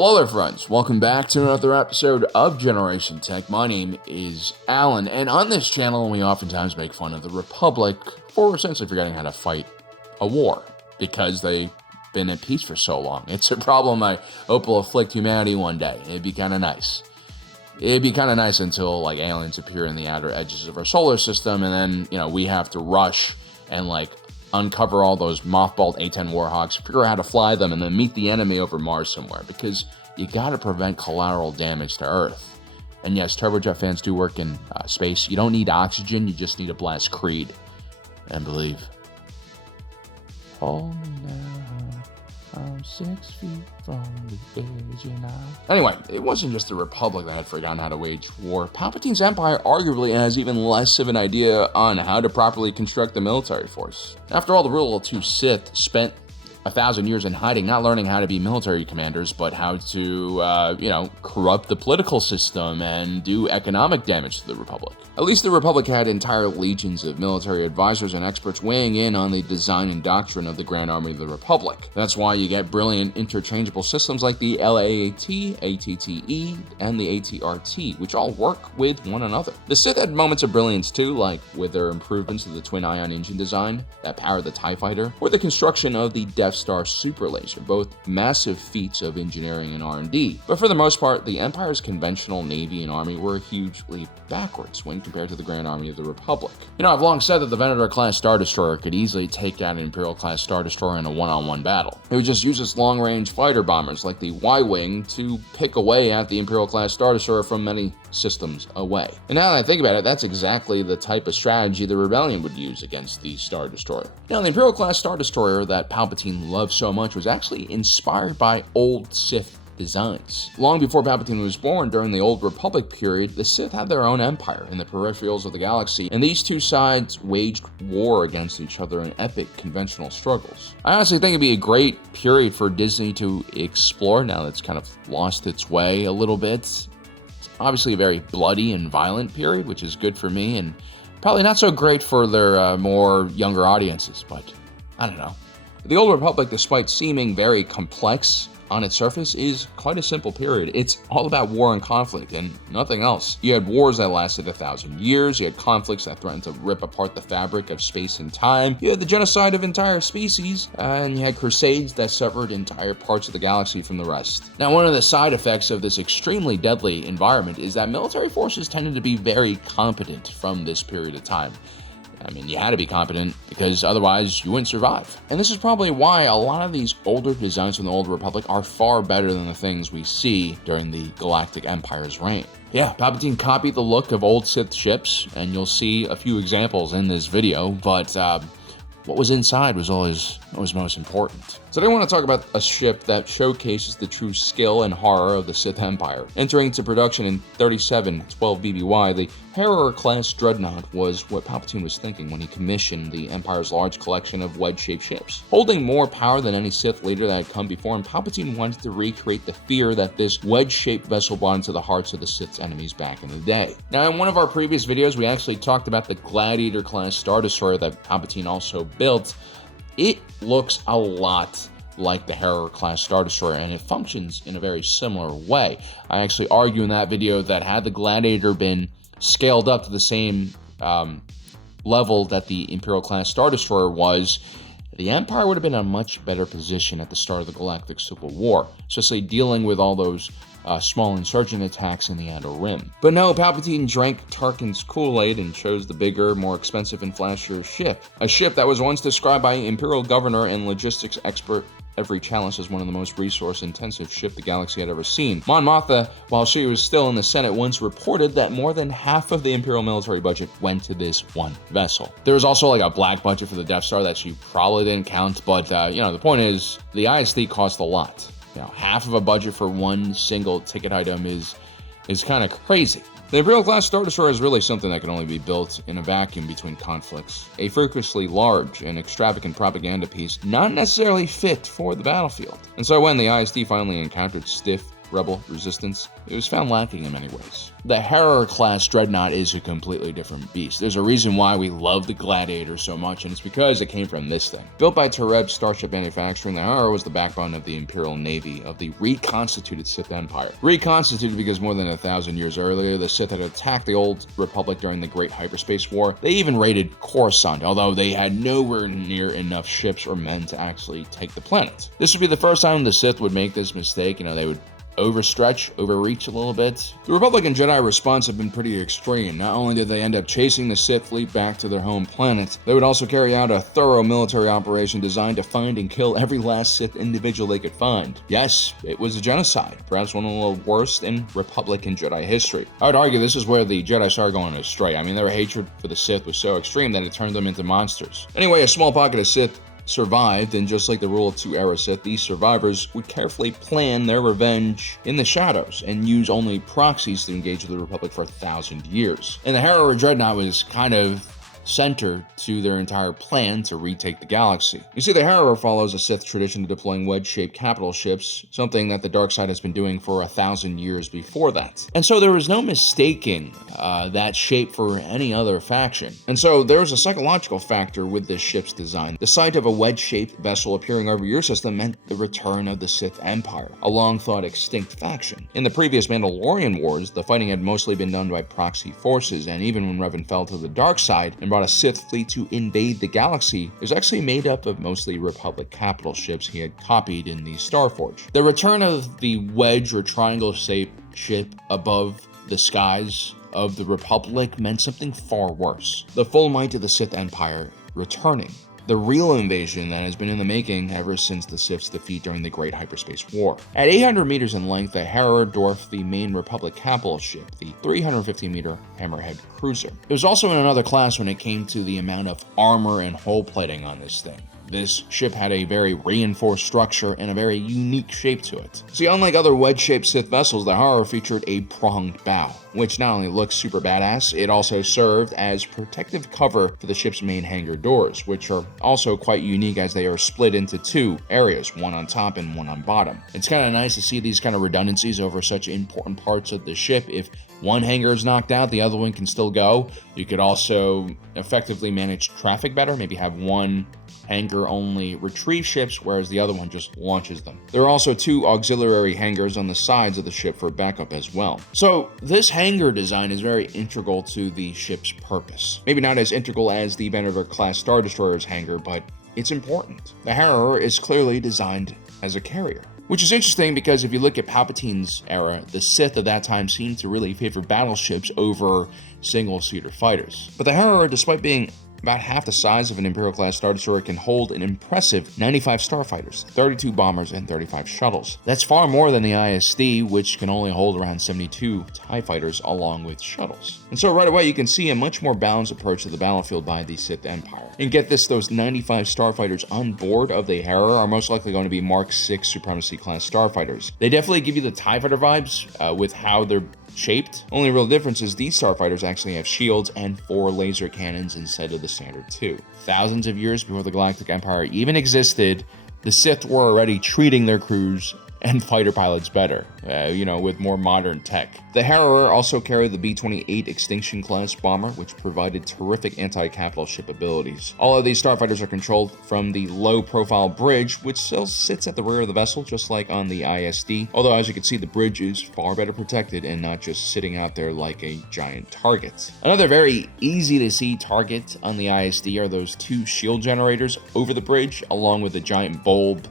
Hello there friends, welcome back to another episode of Generation Tech. My name is Alan, and on this channel we oftentimes make fun of the Republic for essentially forgetting how to fight a war, because they've been at peace for so long. It's a problem I hope will afflict humanity one day. It'd be kind of nice. It'd be kind of nice until, like, aliens appear in the outer edges of our solar system, and then, we have to rush and, uncover all those mothballed A-10 Warhawks, figure out how to fly them, and then meet the enemy over Mars somewhere, because you gotta prevent collateral damage to Earth. And yes, turbojet fans do work in space. You don't need oxygen, you just need to blast Creed. And believe. Hold me now, I'm 6 feet from the edge and Anyway, it wasn't just the Republic that had forgotten how to wage war. Palpatine's Empire arguably has even less of an idea on how to properly construct the military force. After all, the rule of two Sith spent 1,000 years in hiding, not learning how to be military commanders, but how to, corrupt the political system and do economic damage to the Republic. At least the Republic had entire legions of military advisors and experts weighing in on the design and doctrine of the Grand Army of the Republic. That's why you get brilliant interchangeable systems like the LAAT, ATTE, and the ATRT, which all work with one another. The Sith had moments of brilliance too, like with their improvements to the twin-ion engine design that powered the TIE Fighter, or the construction of the Death Star super laser, both massive feats of engineering and R&D. But for the most part, the Empire's conventional Navy and Army were a huge leap backwards when compared to the Grand Army of the Republic. I've long said that the Venator class Star Destroyer could easily take out an Imperial class Star Destroyer in a one-on-one battle. It would just use its long-range fighter bombers like the Y-Wing to pick away at the Imperial class Star Destroyer from many systems away. And now that I think about it, that's exactly the type of strategy the Rebellion would use against the Star Destroyer. Now, the Imperial class Star Destroyer that Palpatine loved so much was actually inspired by old Sith designs. Long before Palpatine was born, during the Old Republic period, the Sith had their own empire in the peripherals of the galaxy, and these two sides waged war against each other in epic conventional struggles. I honestly think it'd be a great period for Disney to explore now that it's kind of lost its way a little bit. It's obviously a very bloody and violent period, which is good for me, and probably not so great for their more younger audiences, but I don't know. The Old Republic, despite seeming very complex on its surface, is quite a simple period. It's all about war and conflict and nothing else. You had wars that lasted 1,000 years, you had conflicts that threatened to rip apart the fabric of space and time, you had the genocide of entire species, and you had crusades that severed entire parts of the galaxy from the rest. Now, one of the side effects of this extremely deadly environment is that military forces tended to be very competent from this period of time. You had to be competent because otherwise you wouldn't survive. And this is probably why a lot of these older designs from the Old Republic are far better than the things we see during the Galactic Empire's reign. Yeah, Palpatine copied the look of old Sith ships, and you'll see a few examples in this video, but what was inside was always most important. Today I want to talk about a ship that showcases the true skill and horror of the Sith Empire. Entering into production in 3712 BBY, the Harrower Class Dreadnought was what Palpatine was thinking when he commissioned the Empire's large collection of wedge-shaped ships. Holding more power than any Sith leader that had come before him, Palpatine wanted to recreate the fear that this wedge-shaped vessel brought into the hearts of the Sith's enemies back in the day. Now, in one of our previous videos, we actually talked about the Gladiator Class Star Destroyer that Palpatine also built. It looks a lot like the Harrower Class Star Destroyer, and it functions in a very similar way. I actually argue in that video that had the Gladiator been scaled up to the same level that the Imperial Class Star Destroyer was, the Empire would have been in a much better position at the start of the Galactic Civil War, especially dealing with all those small insurgent attacks in the Outer Rim. But no, Palpatine drank Tarkin's Kool-Aid and chose the bigger, more expensive and flashier ship. A ship that was once described by Imperial governor and logistics expert Every Chalice as one of the most resource-intensive ships the galaxy had ever seen. Mon Mothma, while she was still in the Senate, once reported that more than half of the Imperial military budget went to this one vessel. There was also a black budget for the Death Star that she probably didn't count, but the point is, the ISD cost a lot. Half of a budget for one single ticket item is kind of crazy. The Imperial Class Star Destroyer is really something that can only be built in a vacuum between conflicts. A freakishly large and extravagant propaganda piece, not necessarily fit for the battlefield. And so when the ISD finally encountered stiff, Rebel, Resistance, it was found lacking in many ways. The Harrower Class Dreadnought is a completely different beast. There's a reason why we love the Gladiator so much, and it's because it came from this thing. Built by Tereb Starship Manufacturing, the Harrower was the backbone of the Imperial Navy of the reconstituted Sith Empire. Reconstituted because more than 1,000 years earlier, the Sith had attacked the Old Republic during the Great Hyperspace War. They even raided Coruscant, although they had nowhere near enough ships or men to actually take the planet. This would be the first time the Sith would make this mistake. They would overreach a little bit. The Republican Jedi response have been pretty extreme. Not only did they end up chasing the Sith fleet back to their home planet, they would also carry out a thorough military operation designed to find and kill every last Sith individual they could find. Yes, it was a genocide, perhaps one of the worst in Republican Jedi history. I would argue this is where the Jedi started going astray. Their hatred for the Sith was so extreme that it turned them into monsters. Anyway, a small pocket of Sith survived, and just like the rule of two era Sith, these survivors would carefully plan their revenge in the shadows and use only proxies to engage with the Republic for 1,000 years. And the Harrower Dreadnought was kind of center to their entire plan to retake the galaxy. You see, the Harrower follows a Sith tradition of deploying wedge-shaped capital ships, something that the dark side has been doing for 1,000 years before that. And so there was no mistaking that shape for any other faction. And so there's a psychological factor with this ship's design. The sight of a wedge-shaped vessel appearing over your system meant the return of the Sith Empire, a long-thought extinct faction. In the previous Mandalorian Wars, the fighting had mostly been done by proxy forces, and even when Revan fell to the dark side and brought a Sith fleet to invade the galaxy, it was actually made up of mostly Republic capital ships he had copied in the Starforge. The return of the wedge or triangle-shaped ship above the skies of the Republic meant something far worse. The full might of the Sith Empire returning. The real invasion that has been in the making ever since the Sith's defeat during the Great Hyperspace War. At 800 meters in length, the Harrower dwarfed the main Republic capital ship, the 350-meter Hammerhead cruiser. It was also in another class when it came to the amount of armor and hull plating on this thing. This ship had a very reinforced structure and a very unique shape to it. See, unlike other wedge-shaped Sith vessels, the Harrower featured a pronged bow, which not only looks super badass, it also served as protective cover for the ship's main hangar doors, which are also quite unique as they are split into two areas, one on top and one on bottom. It's kind of nice to see these kind of redundancies over such important parts of the ship. If one hangar is knocked out, the other one can still go. You could also effectively manage traffic better, maybe have one hangar only retrieve ships, whereas the other one just launches them. There are also two auxiliary hangars on the sides of the ship for backup as well. So this hangar design is very integral to the ship's purpose. Maybe not as integral as the Venator class Star Destroyer's hangar, but it's important. The Harrower is clearly designed as a carrier. Which is interesting because if you look at Palpatine's era, the Sith of that time seemed to really favor battleships over single-seater fighters. But the Harrower, despite being about half the size of an Imperial class Star Destroyer, can hold an impressive 95 starfighters, 32 bombers, and 35 shuttles. That's far more than the ISD, which can only hold around 72 TIE fighters along with shuttles. And so right away you can see a much more balanced approach to the battlefield by the Sith Empire. And get this, those 95 starfighters on board of the Harrower are most likely going to be Mark 6 Supremacy class starfighters. They definitely give you the TIE fighter vibes with how they're shaped. Only real difference is these starfighters actually have shields and 4 laser cannons instead of the standard 2. Thousands of years before the Galactic Empire even existed, the Sith were already treating their crews and fighter pilots better, with more modern tech. The Harrower also carried the B-28 Extinction class bomber, which provided terrific anti-capital ship abilities. All of these starfighters are controlled from the low-profile bridge, which still sits at the rear of the vessel, just like on the ISD. Although, as you can see, the bridge is far better protected and not just sitting out there like a giant target. Another very easy-to-see target on the ISD are those 2 shield generators over the bridge, along with a giant bulb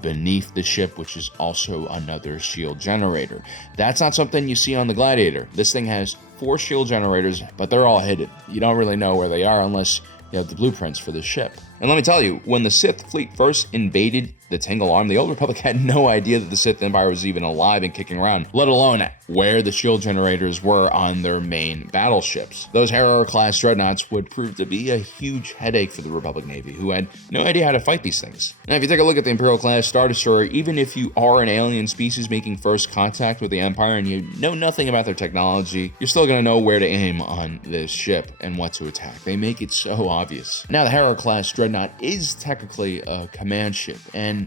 beneath the ship, which is also another shield generator. That's not something you see on the Gladiator. This thing has 4 shield generators, but they're all hidden. You don't really know where they are unless you have the blueprints for the ship. And let me tell you, when the Sith fleet first invaded the Tingle Arm, the Old Republic had no idea that the Sith Empire was even alive and kicking around, let alone where the shield generators were on their main battleships. Those Harrower Class Dreadnoughts would prove to be a huge headache for the Republic Navy, who had no idea how to fight these things. Now, if you take a look at the Imperial Class Star Destroyer, even if you are an alien species making first contact with the Empire and you know nothing about their technology, you're still going to know where to aim on this ship and what to attack. They make it so obvious. Now, the Harrower Class Dreadnought is technically a command ship, and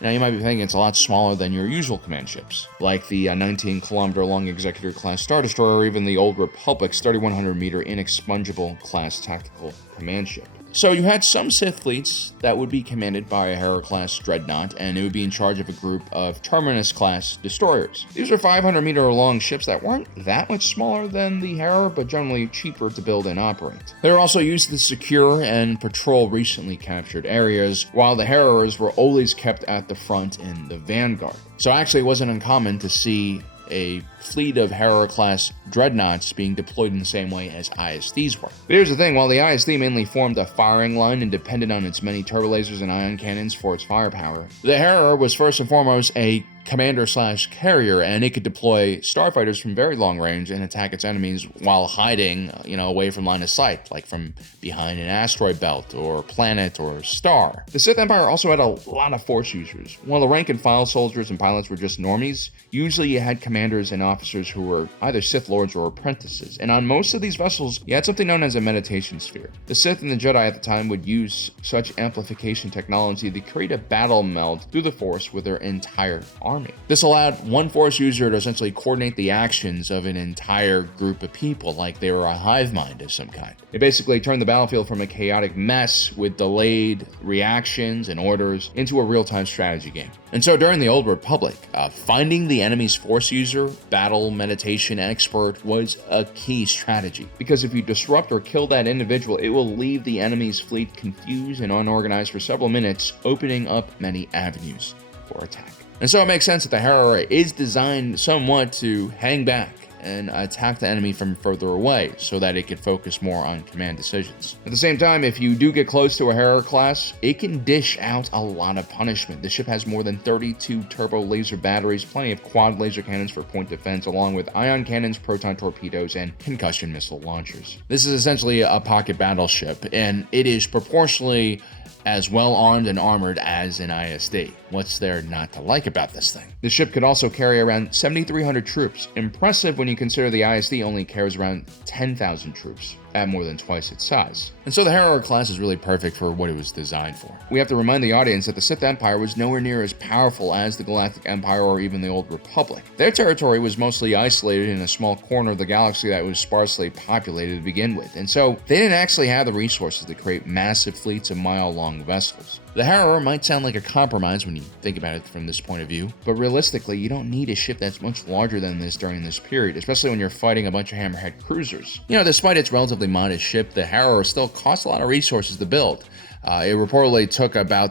Now, you might be thinking it's a lot smaller than your usual command ships, like the 19-kilometer-long Executor class Star Destroyer, or even the Old Republic's 3,100-meter Inexpugnable class tactical command ship. So you had some Sith fleets that would be commanded by a Harrower Class Dreadnought, and it would be in charge of a group of Terminus class destroyers. These are 500-meter long ships that weren't that much smaller than the Harrower, but generally cheaper to build and operate. They were also used to secure and patrol recently captured areas, while the Harrowers were always kept at the front in the vanguard. So actually it wasn't uncommon to see a fleet of Harrower Class Dreadnoughts being deployed in the same way as ISDs were. But here's the thing, while the ISD mainly formed a firing line and depended on its many turbolasers and ion cannons for its firepower, the Harrower was first and foremost a commander/carrier, and it could deploy starfighters from very long range and attack its enemies while hiding, away from line of sight, like from behind an asteroid belt or planet or star. The Sith Empire also had a lot of force users. While the rank and file soldiers and pilots were just normies, usually you had commanders and officers who were either Sith Lords or apprentices, and on most of these vessels, you had something known as a meditation sphere. The Sith and the Jedi at the time would use such amplification technology to create a battle meld through the Force with their entire army. This allowed one Force user to essentially coordinate the actions of an entire group of people like they were a hive mind of some kind. It basically turned the battlefield from a chaotic mess with delayed reactions and orders into a real-time strategy game. And so during the Old Republic, finding the enemy's Force user, battle meditation expert was a key strategy. Because if you disrupt or kill that individual, it will leave the enemy's fleet confused and unorganized for several minutes, opening up many avenues for attack. And so it makes sense that the Harrower is designed somewhat to hang back and attack the enemy from further away so that it could focus more on command decisions. At the same time, if you do get close to a Harrower class, it can dish out a lot of punishment. The ship has more than 32 turbo laser batteries, plenty of quad laser cannons for point defense, along with ion cannons, proton torpedoes, and concussion missile launchers. This is essentially a pocket battleship, and it is proportionally as well armed and armored as an ISD. What's there not to like about this thing? The ship could also carry around 7,300 troops. Impressive when you consider the ISD only carries around 10,000 troops at more than twice its size. And so the Harrower class is really perfect for what it was designed for. We have to remind the audience that the Sith Empire was nowhere near as powerful as the Galactic Empire or even the Old Republic. Their territory was mostly isolated in a small corner of the galaxy that was sparsely populated to begin with, and so they didn't actually have the resources to create massive fleets of mile-long vessels. The Harrower might sound like a compromise when you think about it from this point of view, but realistically, you don't need a ship that's much larger than this during this period, especially when you're fighting a bunch of hammerhead cruisers. Despite its relatively modest ship, the Harrower still costs a lot of resources to build. It reportedly took about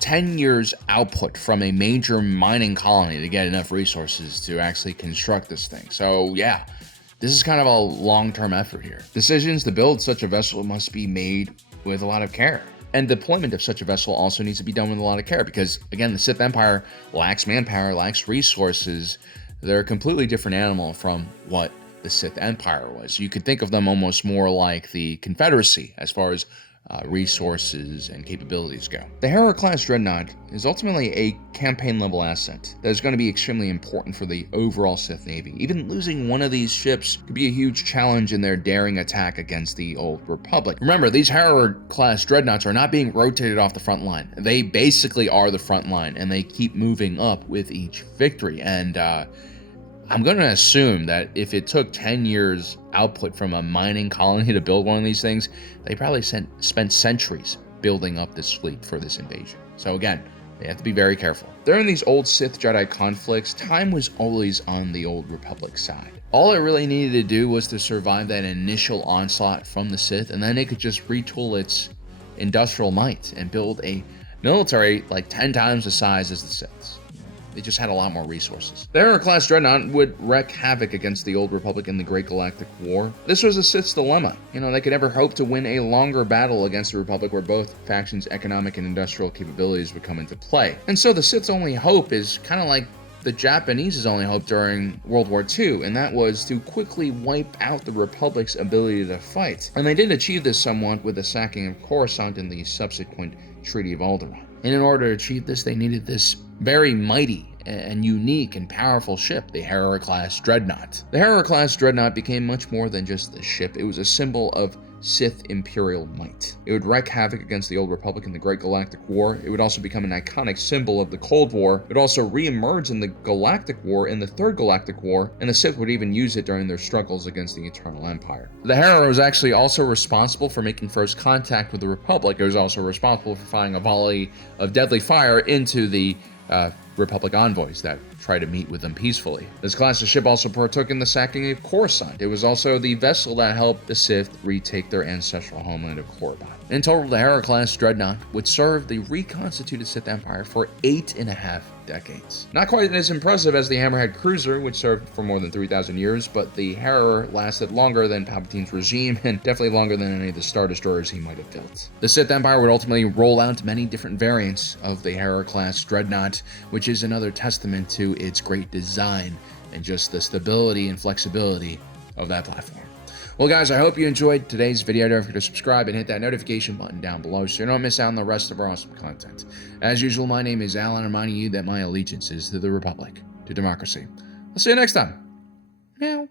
10 years output from a major mining colony to get enough resources to actually construct this thing. So yeah, this is kind of a long-term effort here. Decisions to build such a vessel must be made with a lot of care. And deployment of such a vessel also needs to be done with a lot of care because, again, the Sith Empire lacks manpower, lacks resources. They're a completely different animal from what the Sith Empire was. You could think of them almost more like the Confederacy as far as resources and capabilities go. The Harrower Class Dreadnought is ultimately a campaign-level asset that is going to be extremely important for the overall Sith Navy. Even losing one of these ships could be a huge challenge in their daring attack against the Old Republic. Remember, these Harrower Class Dreadnoughts are not being rotated off the front line. They basically are the front line, and they keep moving up with each victory. And I'm going to assume that if it took 10 years output from a mining colony to build one of these things, they probably spent centuries building up this fleet for this invasion. So again, they have to be very careful. During these old Sith-Jedi conflicts, time was always on the Old Republic side. All it really needed to do was to survive that initial onslaught from the Sith, and then it could just retool its industrial might and build a military like 10 times the size as the Siths. They just had a lot more resources. The Harrower Class Dreadnought would wreak havoc against the Old Republic in the Great Galactic War. This was a Sith's dilemma. They could never hope to win a longer battle against the Republic where both factions' economic and industrial capabilities would come into play. And so the Sith's only hope is kind of like the Japanese's only hope during World War II, and that was to quickly wipe out the Republic's ability to fight. And they did achieve this somewhat with the sacking of Coruscant and the subsequent Treaty of Alderaan. And in order to achieve this, they needed this very mighty and unique and powerful ship, the Harrower Class Dreadnought. The Harrower Class Dreadnought became much more than just a ship. It was a symbol of Sith Imperial might. It would wreak havoc against the Old Republic in the Great Galactic War. It would also become an iconic symbol of the Cold War. It would also re-emerge in the Galactic War in the Third Galactic War, and the Sith would even use it during their struggles against the Eternal Empire. The Harrower was actually also responsible for making first contact with the Republic. It was also responsible for firing a volley of deadly fire into the Republic envoys that try to meet with them peacefully. This class of ship also partook in the sacking of Coruscant. It was also the vessel that helped the Sith retake their ancestral homeland of Korriban. In total, the Harrower Class Dreadnought would serve the reconstituted Sith Empire for 8.5 decades. Not quite as impressive as the Hammerhead cruiser, which served for more than 3,000 years, but the Harrower lasted longer than Palpatine's regime, and definitely longer than any of the Star Destroyers he might have built. The Sith Empire would ultimately roll out many different variants of the Harrower Class Dreadnought, which is another testament to its great design and just the stability and flexibility of that platform. Well, guys, I hope you enjoyed today's video. Don't forget to subscribe and hit that notification button down below so you don't miss out on the rest of our awesome content. As usual, my name is Alan, reminding you that my allegiance is to the Republic, to democracy. I'll see you next time. Meow.